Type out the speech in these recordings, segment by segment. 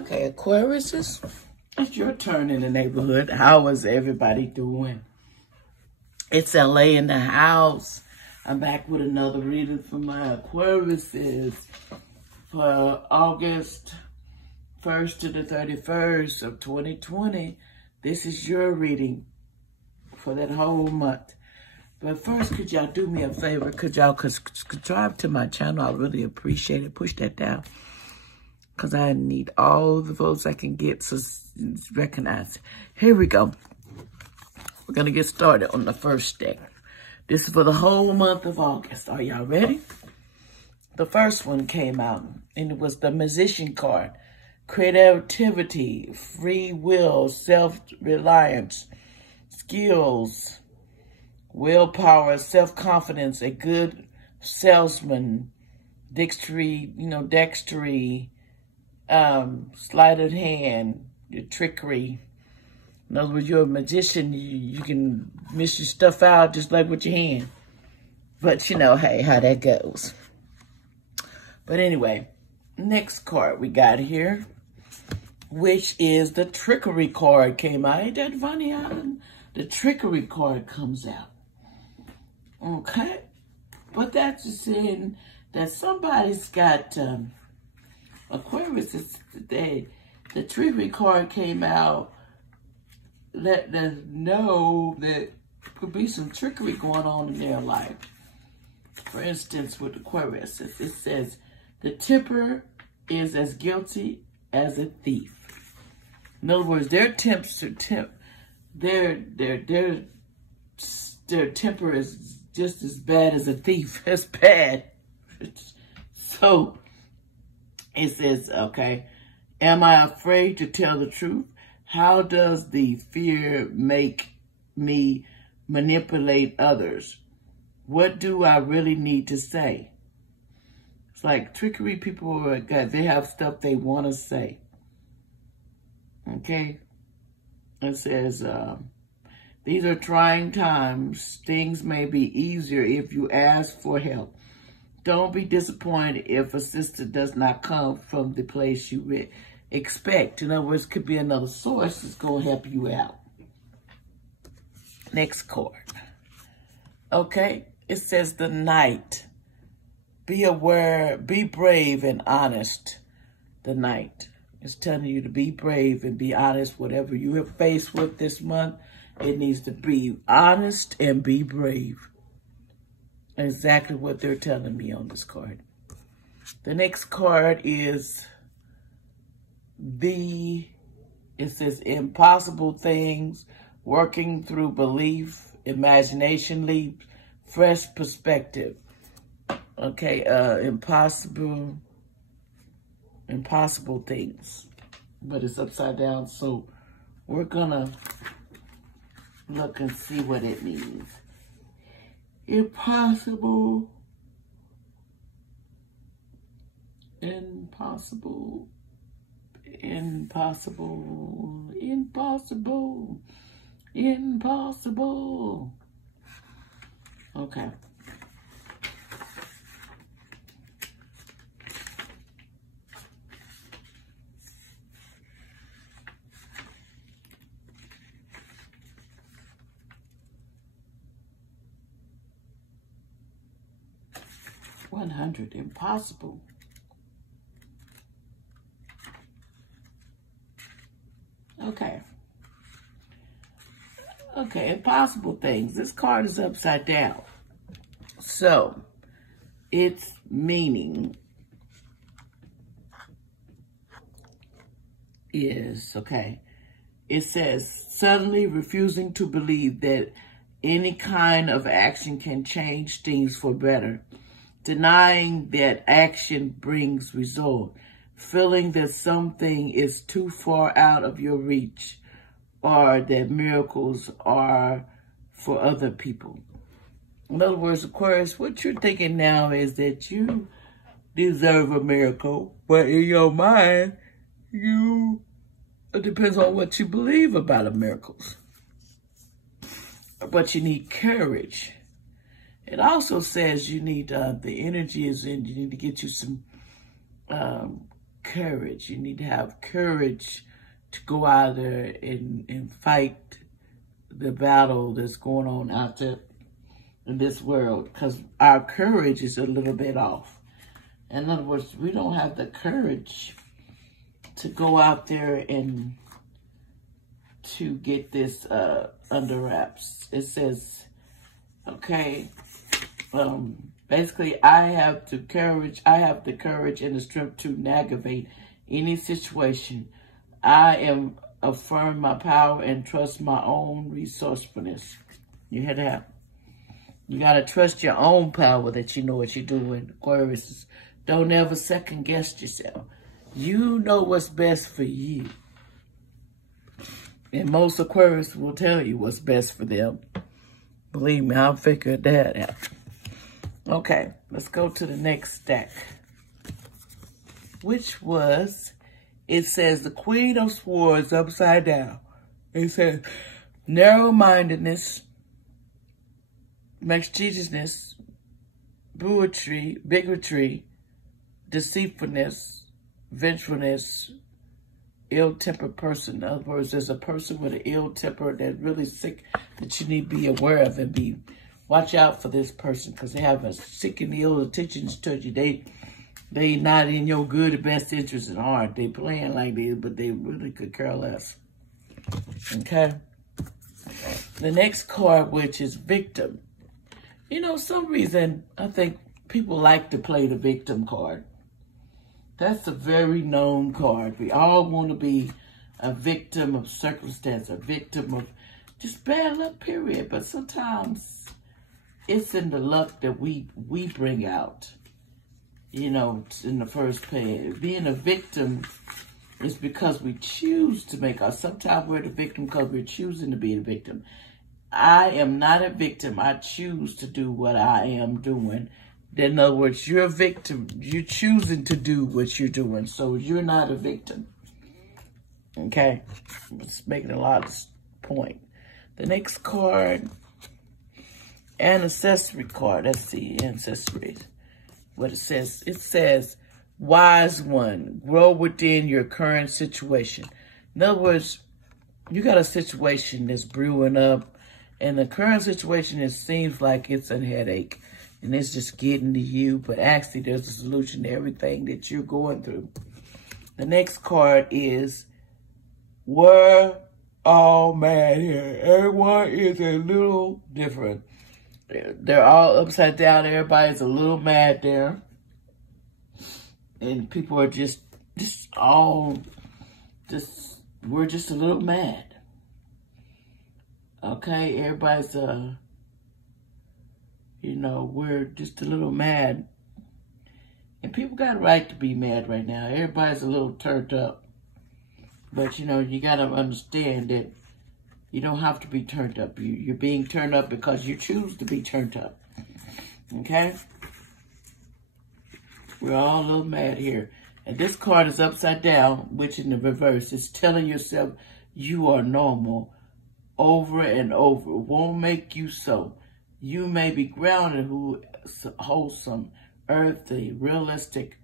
Okay, Aquarius, it's your turn in the neighborhood. How is everybody doing? It's LA in the house. I'm back with another reading for my Aquariuses for August 1st to the 31st of 2020. This is your reading for that whole month. But first, could y'all do me a favor? Could y'all subscribe to my channel? I really appreciate it. Push that down. Because I need all the votes I can get so it's recognized. Here we go. We're going to get started on the first deck. This is for the whole month of August. Are y'all ready? The first one came out, and it was the Magician card. Creativity, free will, self-reliance, skills, willpower, self-confidence, a good salesman, dexterity, sleight of hand, your trickery. In other words, you're a magician. You can miss your stuff out just like with your hand. But you know, hey, how that goes. But anyway, next card we got here, which is the trickery card came out. Ain't that funny how the trickery card comes out? Okay. But that's just saying that somebody's got Aquarius. The trickery card came out, let them know that could be some trickery going on in their life. For instance, with Aquarius, it says, the temper is as guilty as a thief. In other words, their temper is just as bad as a thief. It's bad. So it says, okay, am I afraid to tell the truth? How does the fear make me manipulate others? What do I really need to say? It's like trickery people, they have stuff they want to say. Okay? It says, these are trying times. Things may be easier if you ask for help. Don't be disappointed if assistance does not come from the place you expect. In other words, it could be another source that's going to help you out. Next card. Okay, it says the Knight. Be aware, be brave and honest. The Knight is telling you to be brave and be honest. Whatever you are faced with this month, it needs to be honest and be brave. Exactly what they're telling me on this card. The next card is it says impossible things, working through belief, imagination leaps, fresh perspective. Okay, impossible things, but it's upside down. So we're gonna look and see what it means. Impossible. Okay. Impossible. Okay, impossible things. This card is upside down. So, its meaning is, okay, it says, suddenly refusing to believe that any kind of action can change things for better. Denying that action brings result. Feeling that something is too far out of your reach, or that miracles are for other people. In other words, Aquarius, what you're thinking now is that you deserve a miracle, but in your mind, it depends on what you believe about miracles. But you need courage. It also says you need, the energy is in, you need to get you some courage. You need to have courage to go out there and fight the battle that's going on out there in this world, because our courage is a little bit off. In other words, we don't have the courage to go out there and to get this under wraps. It says, okay, basically, I have the courage and the strength to navigate any situation. I affirm my power and trust my own resourcefulness. You hear that? You got to trust your own power that you know what you're doing. Aquarius, don't ever second guess yourself. You know what's best for you. And most Aquarius will tell you what's best for them. Believe me, I figured that out. Okay, let's go to the next stack. Which was, it says the Queen of Swords upside down. It says narrow-mindedness, maliciousness, bigotry, deceitfulness, vengefulness, ill-tempered person. In other words, there's a person with an ill temper that's really sick that you need to be aware of and watch out for this person, because they have a sick and ill intentions toward you. They not in your good or best interest at heart. They playing like this, but they really could care less. Okay. The next card, which is victim. You know, some reason I think people like to play the victim card. That's a very known card. We all want to be a victim of circumstance, a victim of just bad luck, period. But sometimes it's in the luck that we bring out, you know, in the first place. Being a victim is because we choose to make us. Sometimes we're the victim because we're choosing to be the victim. I am not a victim. I choose to do what I am doing. In other words, you're a victim. You're choosing to do what you're doing. So you're not a victim. Okay? It's making a lot of point. The next card, ancestry card. Let's see, ancestry. What it says, wise one, grow within your current situation. In other words, you got a situation that's brewing up, and the current situation, it seems like it's a headache, and it's just getting to you, but actually there's a solution to everything that you're going through. The next card is, we're all mad here. Everyone is a little different. They're all upside down. Everybody's a little mad there. And people are we're just a little mad. Okay, everybody's, you know, we're just a little mad. And people got a right to be mad right now. Everybody's a little turned up. But, you know, you got to understand that you don't have to be turned up. You're being turned up because you choose to be turned up. Okay? We're all a little mad here. And this card is upside down, which in the reverse is telling yourself you are normal over and over. It won't make you so. You may be grounded, wholesome, earthy, realistic,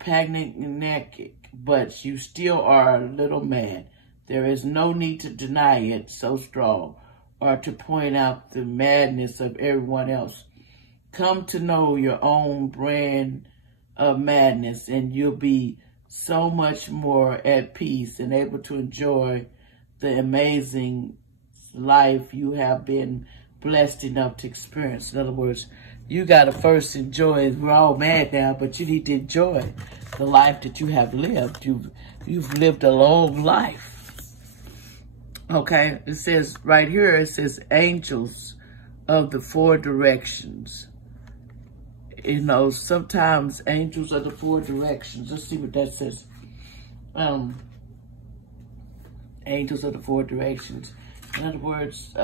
pragmatic, but you still are a little mad. There is no need to deny it so strong or to point out the madness of everyone else. Come to know your own brand of madness, and you'll be so much more at peace and able to enjoy the amazing life you have been blessed enough to experience. In other words, you got to first enjoy. We're all mad now, but you need to enjoy the life that you have lived. You've lived a long life. Okay, it says right here, it says angels of the four directions. You know, sometimes angels of the four directions. Let's see what that says. Angels of the four directions. In other words,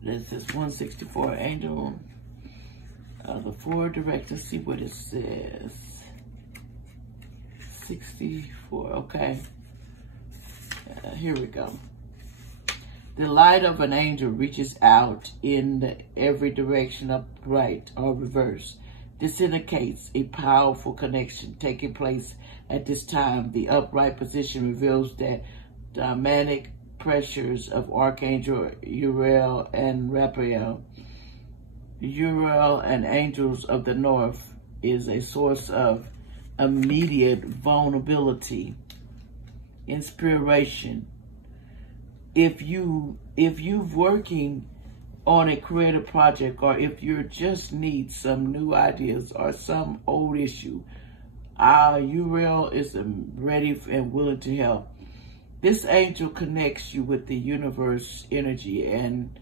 this is 164, angel of the four directions. Let's see what it says. 64, okay. Here we go. The light of an angel reaches out in every direction, upright or reverse. This indicates a powerful connection taking place at this time. The upright position reveals that dynamic pressures of Archangel Uriel and Raphael, Uriel and angels of the north, is a source of immediate vulnerability, inspiration. If you're working on a creative project, or if you just need some new ideas or some old issue, Uriel is ready and willing to help. This angel connects you with the universe energy and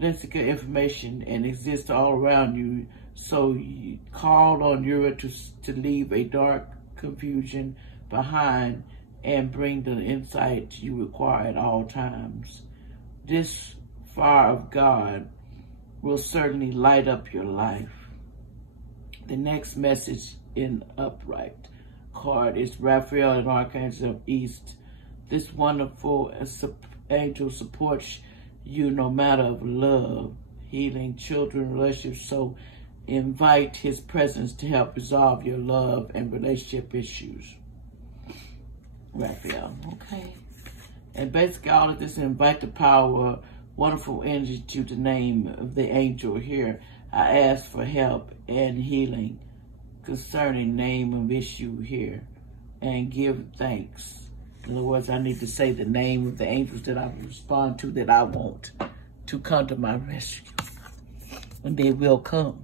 lexical information and exists all around you. So you call on Uriel to leave a dark confusion behind and bring the insight you require at all times. This fire of God will certainly light up your life. The next message in upright card is Raphael and Archangel of East. This wonderful angel supports you no matter of love, healing, children, relationships. So invite his presence to help resolve your love and relationship issues. Raphael, okay. And basically all of this, invite the power, wonderful energy to the name of the angel here. I ask for help and healing concerning name of issue here, and give thanks. In other words, I need to say the name of the angels that I will respond to, that I want to come to my rescue. And they will come.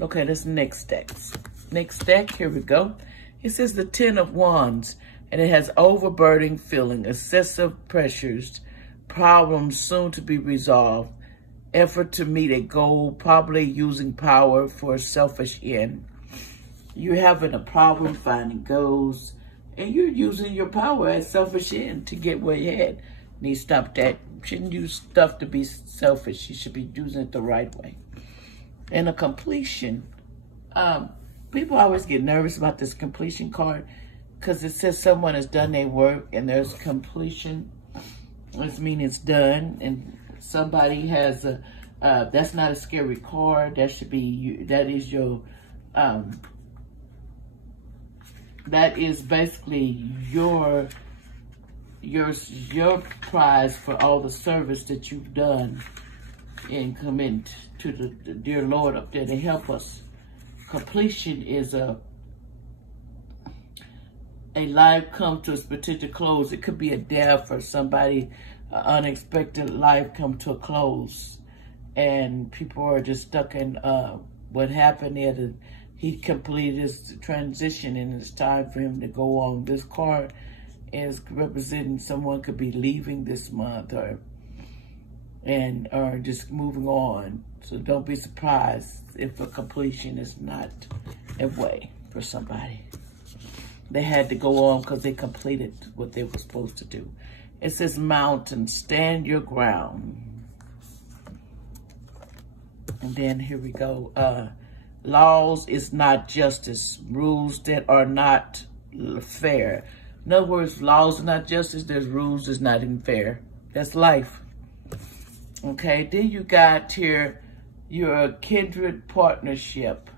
Okay, that's next deck. Next deck, here we go. It says the 10 of Wands, and it has overburdening feeling, excessive pressures, problems soon to be resolved, effort to meet a goal, probably using power for a selfish end. You're having a problem finding goals, and you're using your power as selfish end to get where you're at. Need to stop that. You shouldn't use stuff to be selfish. You should be using it the right way. And a completion. People always get nervous about this completion card because it says someone has done their work and there's completion. This means it's done, and somebody has a, that's not a scary card. That should be you. That is your, that is basically your prize for all the service that you've done and coming to the dear Lord up there to help us. Completion is a life come to a particular close. It could be a death or somebody, unexpected life come to a close, and people are just stuck in what happened there. He completed his transition, and it's time for him to go on. This card is representing someone could be leaving this month or just moving on. So don't be surprised if a completion is not a way for somebody. They had to go on because they completed what they were supposed to do. It says mountain, stand your ground. And then here we go. Laws is not justice. Rules that are not fair. In other words, laws are not justice. There's rules that's not even fair. That's life. Okay, then you got here your kindred partnership.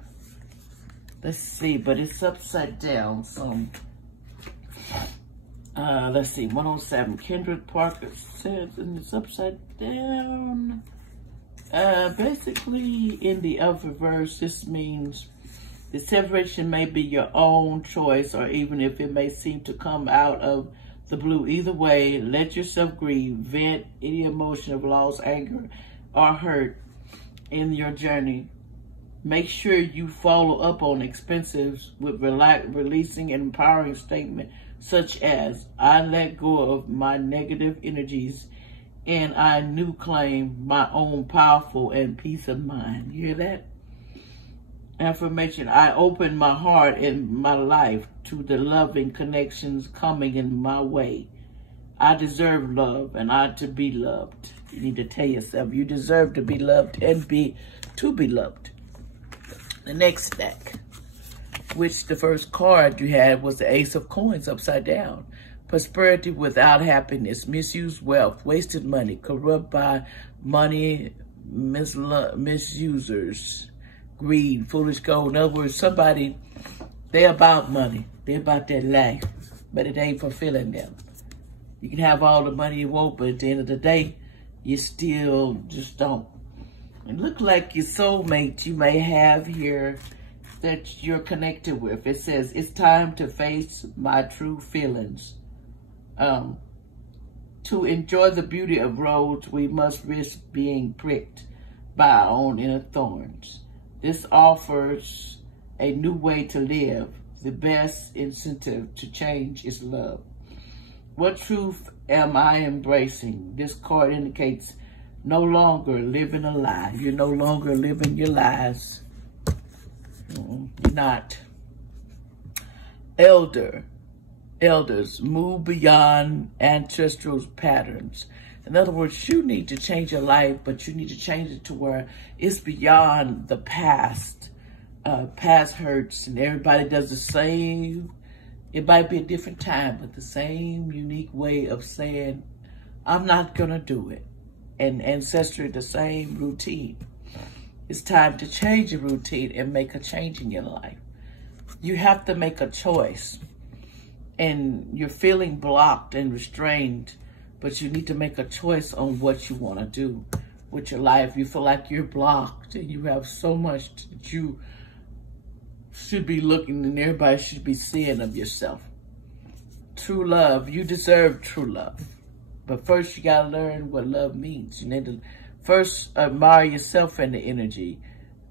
Let's see, but it's upside down. So, let's see, 107. Kindred partnership says, and it's upside down. Basically, in the other verse, this means the separation may be your own choice, or even if it may seem to come out of the blue. Either way, let yourself grieve, vent any emotion of loss, anger, or hurt in your journey. Make sure you follow up on expenses with releasing an empowering statement such as, I let go of my negative energies and I new claim my own powerful and peace of mind. You hear that? Affirmation, I open my heart and my life to the loving connections coming in my way. I deserve love and I to be loved. You need to tell yourself you deserve to be loved and to be loved. The next deck, which the first card you had was the Ace of Coins upside down. Prosperity without happiness, misused wealth, wasted money, corrupt by money misusers, greed, foolish gold. In other words, somebody, they're about money. They're about their life, but it ain't fulfilling them. You can have all the money you want, but at the end of the day, you still just don't. It looks like your soulmate you may have here that you're connected with. It says, it's time to face my true feelings. To enjoy the beauty of roads, we must risk being pricked by our own inner thorns. This offers a new way to live. The best incentive to change is love. What truth am I embracing? This card indicates no longer living a lie. You're no longer living your lies. You're not. Elders, move beyond ancestral patterns. In other words, you need to change your life, but you need to change it to where it's beyond the past. Past hurts, and everybody does the same. It might be a different time, but the same unique way of saying, I'm not going to do it. And ancestry, the same routine. It's time to change your routine and make a change in your life. You have to make a choice. And you're feeling blocked and restrained, but you need to make a choice on what you want to do with your life. You feel like you're blocked and you have so much that you should be looking and everybody should be seeing of yourself. True love, you deserve true love. But first you got to learn what love means. You need to first admire yourself in the energy.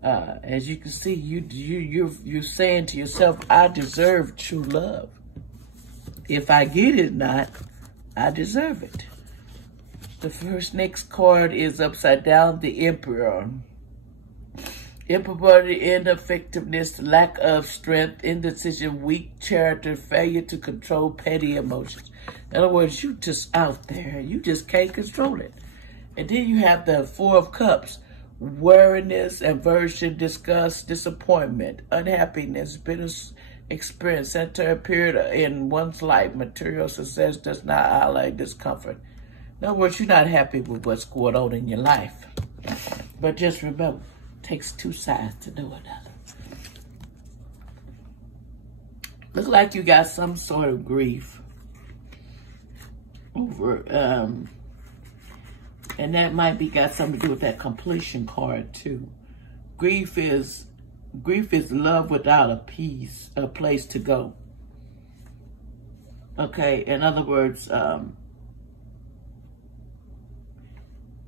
As you can see, you're saying to yourself, I deserve true love. If I get it not, I deserve it. The next card is upside down, the Emperor. Emperor, ineffectiveness, lack of strength, indecision, weak character, failure to control petty emotions. In other words, you just out there. You just can't control it. And then you have the Four of Cups. Weariness, aversion, disgust, disappointment, unhappiness, bitter experience, center a period in one's life. Material success does not highlight discomfort. In other words, you're not happy with what's going on in your life. But just remember, it takes two sides to do another. Look like you got some sort of grief over, and that might be got something to do with that completion card too. Grief is love without a place to go. Okay, in other words,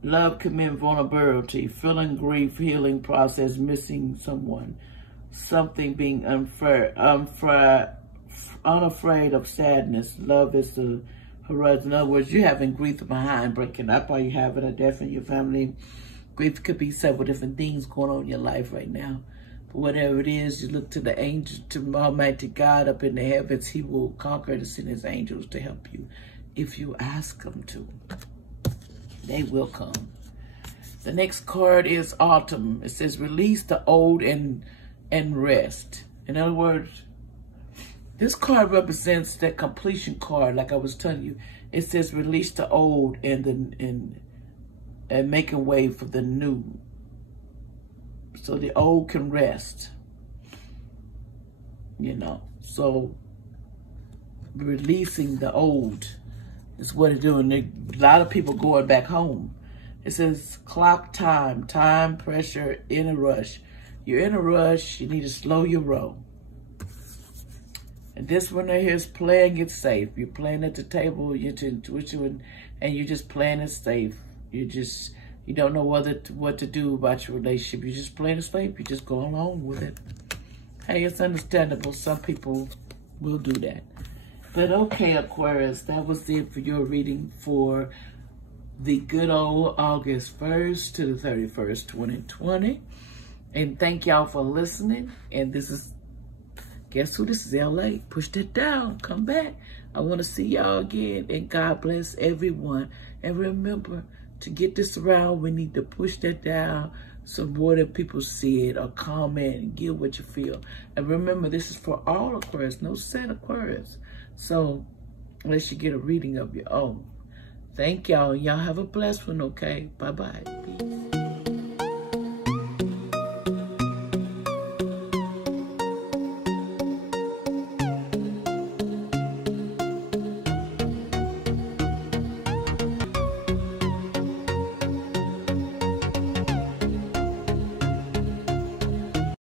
love can mean vulnerability, feeling grief, healing process, missing someone, something being unafraid of sadness. Love is the horizon. In other words, you're having grief behind breaking up, or you having a death in your family. Grief could be several different things going on in your life right now. But whatever it is, you look to the angel, to Almighty God up in the heavens. He will conquer to send his angels to help you if you ask them to. They will come. The next card is Autumn. It says release the old and rest. In other words, this card represents that completion card, like I was telling you. It says release the old and making way for the new. So the old can rest. You know, so releasing the old is what it's doing. A lot of people going back home. It says clock time, pressure, in a rush. You're in a rush, you need to slow your roll. And this one right here is playing it safe. You're playing at the table, you're to intuition, and you're just playing it safe. You don't know what to do about your relationship. You're just playing it safe. You just go along with it. Hey, it's understandable. Some people will do that. But okay, Aquarius, that was it for your reading for the good old August 1st to the 31st, 2020. And thank y'all for listening. And this is, guess who? This is LA. Push that down. Come back. I want to see y'all again. And God bless everyone. And remember, to get this around, we need to push that down so more than people see it or comment and give what you feel. And remember, this is for all Aquarius, no set Aquarius. So, unless you get a reading of your own. Thank y'all. Y'all have a blessed one, okay? Bye-bye. Peace.